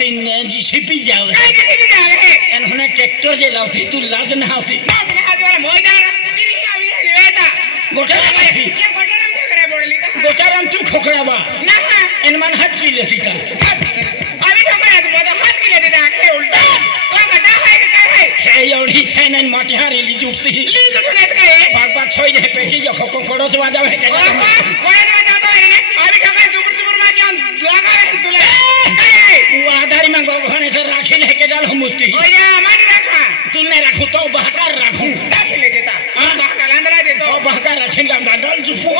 तीन जीसीपी जावे काय जीसीपी जावे एनहुने ट्रैक्टर जे लावती तू लाज ना होती वाला मोयदान तिरी आवी निवेता गोटाराम ये गोटाराम क्या करे बोलली ता गोटाराम तू खोकरावा ना एन मन हाथ की लेती का अभी ठोकरा तू मोदा हाथ की लेती ता आखे उल्टा तो गड्ढा है कि काय है हे एवढी छैन माटी हारी ली जुपती ली जो सुनेत काय बार बार छोई दे पेटी जो खोको कोड़ो तो वाजा है कोड़े तो जातो है ने अभी ठोकरा चुपुर चुपुर में क्या लगा है तुले वो आधारी में गोखने से राखी लेके डाल मुस्ती ओ ये हमारी रखा तू नहीं रखू तो बहकार रखू राखी ले देता हां बहकार अंदर दे तो बहकार रखेगा गाडल जुपू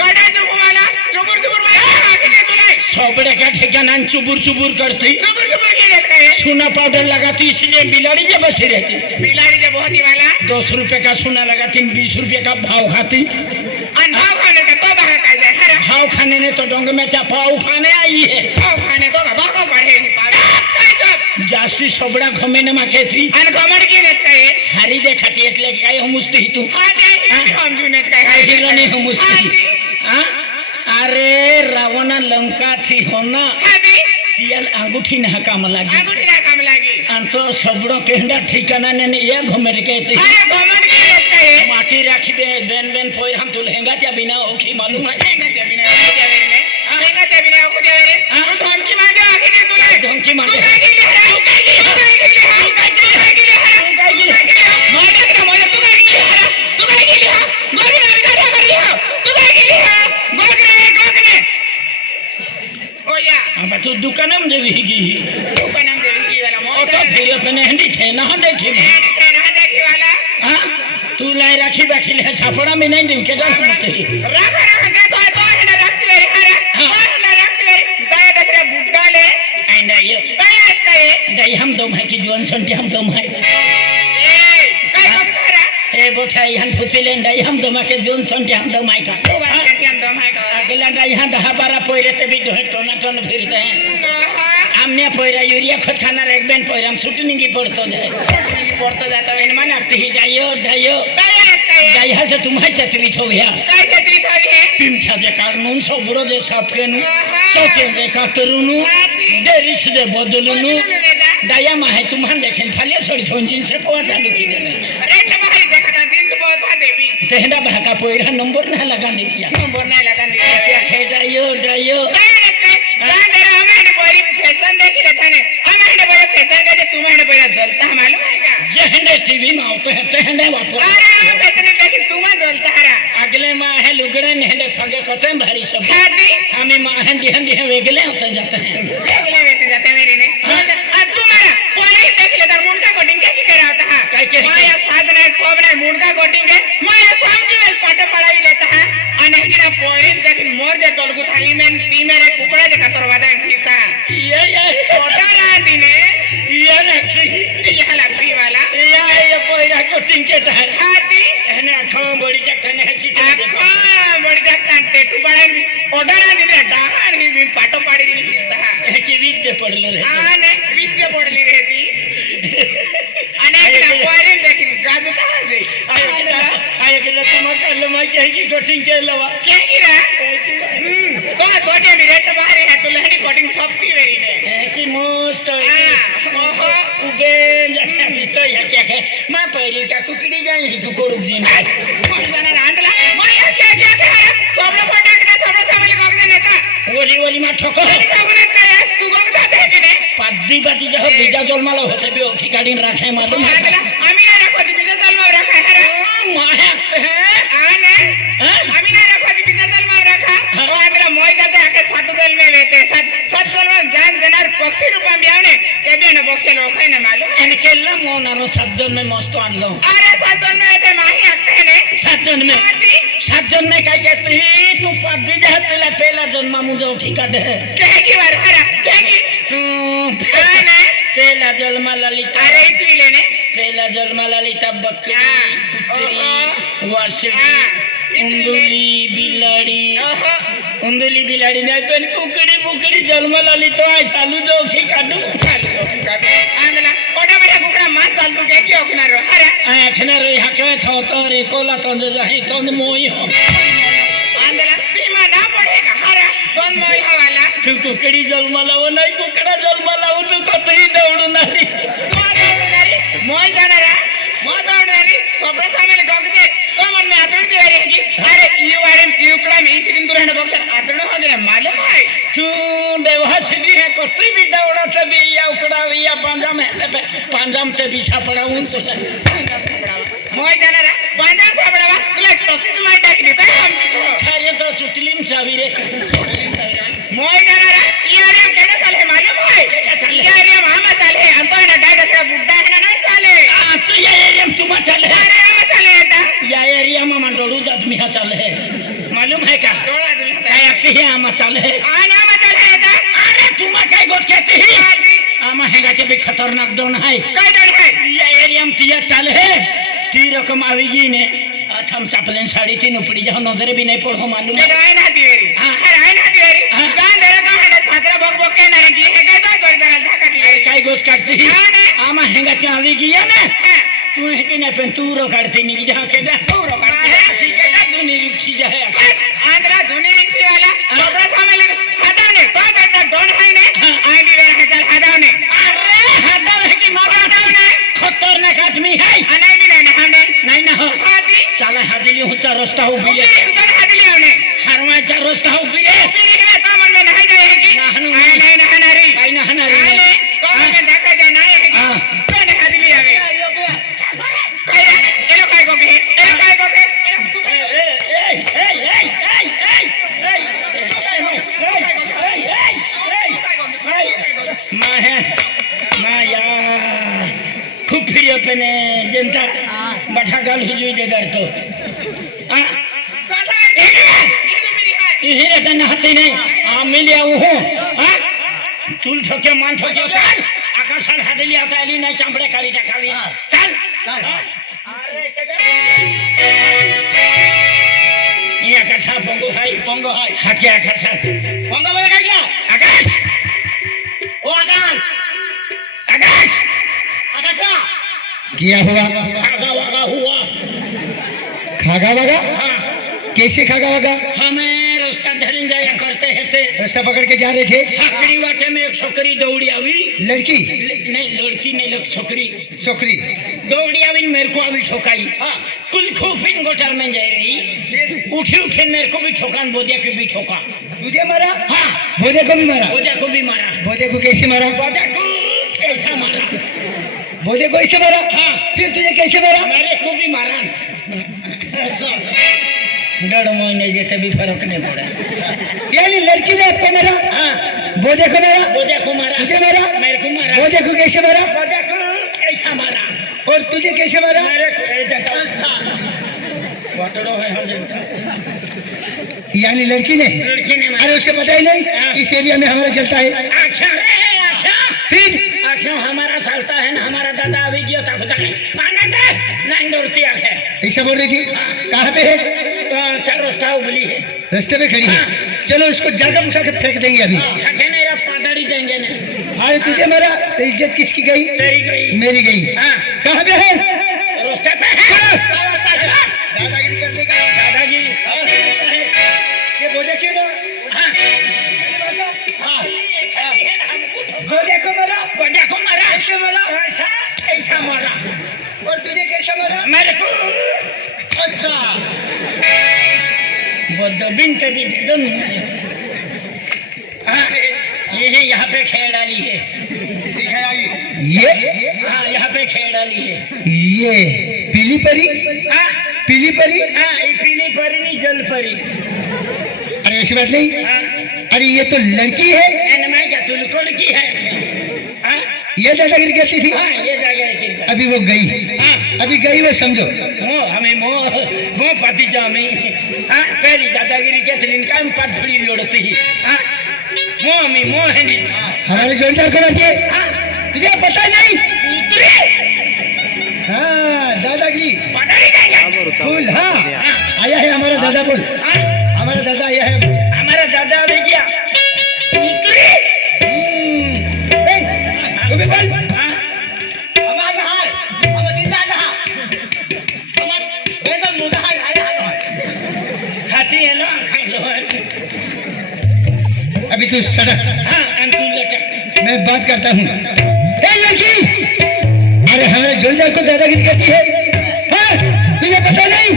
गाड़ा जुपू वाला चुपुर चुपुर में राखी दे तुले सोबड़े का ठिकाना चुबुर चुबुर करती चुपुर चुपुर की देत काय सोना पाउडर लगाती इसलिए बिलाड़ी जब बसी रहती बिलाड़ी जब बहुत ही वाला 200 रुपए का सोना लगाती 20 रुपए का भाव खाती भाव खाने का तो बाहर का जाए हरा भाव खाने ने तो डोंग में चापाव खाने आई है भाव खाने तो भाव को बढ़े नहीं पावे काय सब जासी सोबड़ा घमेने माके थी अन घमड़ की नेत काय हरी देखाती એટલે કાઈ હમુસ્તી તું हां दे हम जुनेत काय કાઈ હિરોની હમુસ્તી हां अरे रावण लंका थी होना हां दी तियल अंगूठी ना काम लागी अंगूठी ना काम लागी अंतो सबड़ो केंडा ठिकाना ने ये घमेर के थी अरे घमड़ की नेत काय माटी राखी बेन बेन पोर हम तो लहंगा त्या बिना ओखी मालूम है लहंगा त्या बिना ओखी त्या रे ने लहंगा त्या बिना ओखी त्या रे हम धमकी मांगे आखी दे तुले धमकी मांगे तू काय गेली हरा तू काय गेली हरा तू काय गेली हरा तू काय गेली मोजा तू काय गेली हरा तू काय गेली हा गोगरे बिगाड्या करी हा तू काय गेली हा गोगरे ओ या अब तू दुकानम देवी की दुकानम देवी की वाला ओ मोजा तो फिर अपने हंडी थे ना देखी एडी थे ना देखी वाला हां तू लाई राखी बाखी ले सापड़ा में नहीं दिन के डाल के राखा राखा के तो है ना रखती वेरी हरा तो है ना रखती वेरी दाया दसरे बुड्ढा ले आइंदा ये दाया तय दई हम दो है कि जोन संटी हम दो है ए काय बघत हरा ए बोठाई हम फुचिले दई हम दो के जोन संटी हम दो माई का तो बात करती हम दम है का अगला दई यहाँ 10-12 पोइरे ते भी टोना टोन फिरते हैं हमने पोइरा यूरिया खत खाना एक बेन पोइरा हम शूटिंग की पड़तो जाए शूटिंग की पड़तो जाता है इन मन आती ही डायो डायो दाया तय दई हा से तुम्हारे छतरी थो भैया काय छतरी थावी है तीन छाजे कानून सो बुरो जे साफ के नु तो के जे का तरुनु देरी से बदलुनु दया मा है तुम्हारे देखें फले सोड़ी छोंजिन से पोआ चालू की दे रेट बाहरी देखा था दिन से बहुत था देवी तेहरा भाका पोइरा नंबर ना लगा दे दिया नंबर नहीं लगा दिया क्या खे डायो डायो दाया तय जान दे रहा हमें बोरी फैशन देखी लेता ने हमें बोरी फैशन के तुम्हारे बोरा जलता मालूम है का जहने टीवी में आते हैं तेहने वापस अरे हम फैशन देखी तुम्हारे जलता हरा अगले माह है लुगड़े नेहले फगे कते भारी सब शादी हमें माह है दिहन वेगले होते जाते हैं देखले बेटे जाते मेरी ने अब तुम्हारा बोरी देख ले तर मुंडका कोटिंग क्या की करा होता है काय के माया साधना सोबना मुंडका कोटिंग है माया शाम की वेल पाटे पढ़ाई लेता है अने की ना बोरी देख मोर जे तोलगु थाली में ती मेरे कुकड़े जे खतर वादा खीता ये छोटा रांदी ने ये रखी ये लगती वाला ये पोइरा कोटिंग के तहर हाथी एहने अखों बड़ी जखने है सीटे आखा बड़ी जगता टेटू बड़ा ऑर्डर रांदी ने डाहा नहीं भी पाटो पाड़ी नहीं खीता है है कि विद्य पड़ले रे आने विद्या पडली रहती अनेक ना पोरीन देखी गाजता है जी आय के तुम कल मैं कह की कोटिंग के लवा क्या गिरा तो तोटे भी रेट बाहर है तो लहनी कोटिंग सबती वेरी ने कि मस्त ओहो उबे जखने तो या क्या है मैं पहली का कुकड़ी जाई तू कोड़ दिन कोई बना रांदला माया क्या क्या कह सबने फोटो के सबने सामने गोगदे नेता ओली ओली मा ठोको ओली गोगने का तू गोगदा दे के ने पादी बाती जो बीजा जलमाला होते भी ओखी गाड़ी रखे मालूम है रांदला आमी ना रखो बीजा जल में रखा है माया आने आमी ना रखो बीजा जल में रखा ओ हमरा मोय जाते आके सात जल में लेते सात जल में जान जनार पक्षी रूप में आवने ते भी ने बक्से लोग है ना मालूम इनके मोनारो 7 जन में मस्त आन लो अरे 7 जन में ते माही आते हैं ने 7 जन में 7 जन में काय कहते ही तू पादी जा तेला पहला जन्म मुझे ओखी काटे कहेगी बार हरा कहेगी तू आने पहला जन्म ललिता अरे इतनी लेने पहला जन्म ललिता बकरी कुतरी वासड़ी उंदुली बिलाड़ी उंदुली बिलाड़ी ने पेन कुकड़ी बुकड़ी जन्म ललिता आई चालू जो ओखी काटू आंदला ओडा बड़ा कुकड़ा मां चालतू के की ओखना रो अरे आखना रे हके थो तो रे कोला तो जाही तो मोई हो आंदला सीमा ना पड़ेगा हरा कौन मोई हवाला तू कुकड़ी जन्म लाओ नहीं कुकड़ा जन्म लाओ तू ही दौडणारी मोय जाणारा मो दौडणारी सोबत सामेल गगदे तो मन में आतड़ की वारी है कि अरे यू वारे यू क्लाइम ई सिटिंग तो रहने बॉक्स आतड़ हो गया मालूम है तू देवा सिटी है कोती भी दौड़त भी या उकड़ा या पांजाम है से पांजाम ते भी सापड़ाऊं तो मोय जाणारा पांजाम सापडावा तुला टोकीच मार टाकली काय आमची अरे तो सुतलीम चावी रे मोय जाणारा ईआरएम केडे चाले मालूम है ईआरएम आमा चाले अंतो है ना डायरेक्ट बुड्ढा है ना नहीं चाले आ तो ये एरिया में तुम चल है अरे आमा चाले था या एरिया में मंडोड़ू आदमी हा चल है मालूम है क्या थोड़ा आदमी काय आपके है आमा चल है आने आमा चाले था अरे तुम काय गोट कहते ही आमा हैगा के भी खतरनाक दोन है काय डर है या एरिया में तिया चल है ती रकम आवेगी ने आज हम चापलेन 3.5 उपड़ी जाओ नजर भी नहीं पड़ो मालूम है राय ना दिवेरी हां राय ना दिवेरी जान दे रहा है छात्रा बक बक के नारे की है काय तो जोड़ी दराल धाका दिवेरी काय गोट काटती ही आमा हैगा के आवेगी है ना तू है कि नहीं पेन तू रो काटती नहीं जा के जा तू रो काटती है ठीक है ना तू निरीक्षी जाए आंध्रा धुनी रिक्शे वाला कपड़ा सामे लग हटाने तो जटा डोन है ने आईडी वेर है चल हटाने अरे हटाओ है कि मार हटाओ खतरनाक आदमी है अनाईडी नहीं हमने नहीं ना हो हादी चला हादिली हुचा रस्ता उभी रे उधर हादिली हमने हरवाचा रस्ता उभी रे मेरी में तो मन में नहीं जाए है कि नहीं नहीं हनारी काय ना हनारी आले तो मन में देखा जाए नहीं है कि तो ने हादिली आवे काय ये लोग काय को के ये लोग काय को के खूब फिर अपने जनता बैठा गल हुजू जगह तो इहे का नहाते नहीं आ मिले वो हां तुल ठोके मान ठोके चल आकाशाल हादली आता आली नाही चांबडे काढी टाकावी चल अरे ये आकाशा पंगो हाय हाके आकाशा पंगा वाला काय क्या आकाश ओ आकाश आकाश आकाशा क्या हुआ? खागा वागा हुआ खागा वागा? हाँ कैसे खागा वागा? हमें रास्ता धरन जाया करते थे रास्ता पकड़ के जा रहे थे। आखिरी वाटे में एक छोकरी दौड़ी आई लड़की? नहीं लड़की नहीं लोग छोकरी छोकरी दौड़ी आई मेरे को अभी ठोकाई हाँ। कुल खूफिन गोटर में जा रही उठी उठी मेरे को भी ठोका बोदिया को भी ठोका तुझे मारा? हाँ बोधे को भी मारा? बोदिया को भी मारा बोधे को कैसे मारा? बोदिया को कैसा मारा बोधे को ऐसे मारा? हाँ फिर तुझे कैसे मारा? मेरे को भी मारा डेढ़ महीने जैसे भी फर्क नहीं पड़ा यानी लड़की ने आपको मारा? हाँ बोधे को मारा? बोदिया को मारा तुझे मारा? मेरे को मारा बोधे को कैसे मारा? बोदिया को कैसा मारा और तुझे कैसे मारा? मेरे को वाटड़ो है हर जनता यानी लड़की ने? लड़की ने मारा अरे उसे पता ही हाँ। नहीं इस एरिया में हमारा चलता है। अच्छा है अच्छा फिर आखिर हमारा चलता है ना हमारा दादा अभी गया था खुदा आनंद है नहीं डरती आखे ऐसा बोल रही थी? कहाँ पे है? चार रास्ता उबली है रास्ते पे खड़ी है। चलो इसको जगह उठा के फेंक देंगे अभी। ठके नहीं रहा पादाड़ी देंगे ना अरे तुझे मारा तो इज्जत किसकी गई? तेरी गई मेरी गई। हाँ कहाँ पे है? रास्ते पे है दादागिरी करने का। दादागिरी ये बोझे क्यों ना? हाँ हाँ। है ना हमको बोझे को मारा? बोझे को मारा कैसे मारा? ऐसा ऐसा मारा और तुझे कैसे मारा? मेरे को अच्छा। बिन तभी दे दो हाँ ये यहाँ पे खेल डाली है ये हाँ यहाँ पे खेल डाली है ये पीली परी? हाँ पीली परी? हाँ ये पीली परी नहीं जल परी अरे ऐसी बात नहीं। हाँ अरे ये तो लड़की है। एनमाई का तुलको लड़की है हाँ ये दादागिरी करती थी। हाँ ये जाएगा किरका अभी वो गई। हाँ अभी गई वो समझो। हमें मो पाती जामी हाँ पहली दादागिरी के चलिन काम पात फड़ी लोड़ती हाँ मो है नहीं हमारे जोड़ीदार को मारती है। हाँ तुझे पता नहीं? उतरे हाँ दादागिरी पता नहीं जाएगा फूल। हाँ आया है हमारा दादा बोल। हाँ हमारा दादा आया है। हमारा दादा अभी गया उतरे तू भी बोल। हाँ खाती है ना खाई लो अभी तू सड़क हाँ तू लटक मैं बात करता हूँ। अरे हमारे जोड़ीदार को दादागिरी कहती है हाँ? तुझे पता नहीं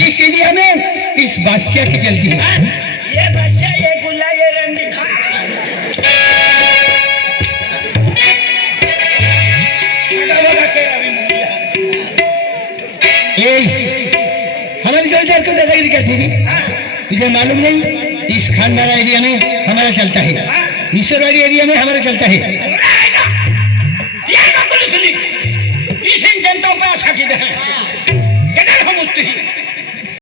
इस एरिया में इस बादशाह की चलती है हाँ? ये बादशाह ये गुल्ला ये रंडी हमारे जोड़ीदार को दादागिरी कहती थी तुझे मालूम नहीं इस खानवाड़ा एरिया में हमारा चलता है ईश्वरवाड़ी एरिया में हमारा चलता है जनता पे आशा की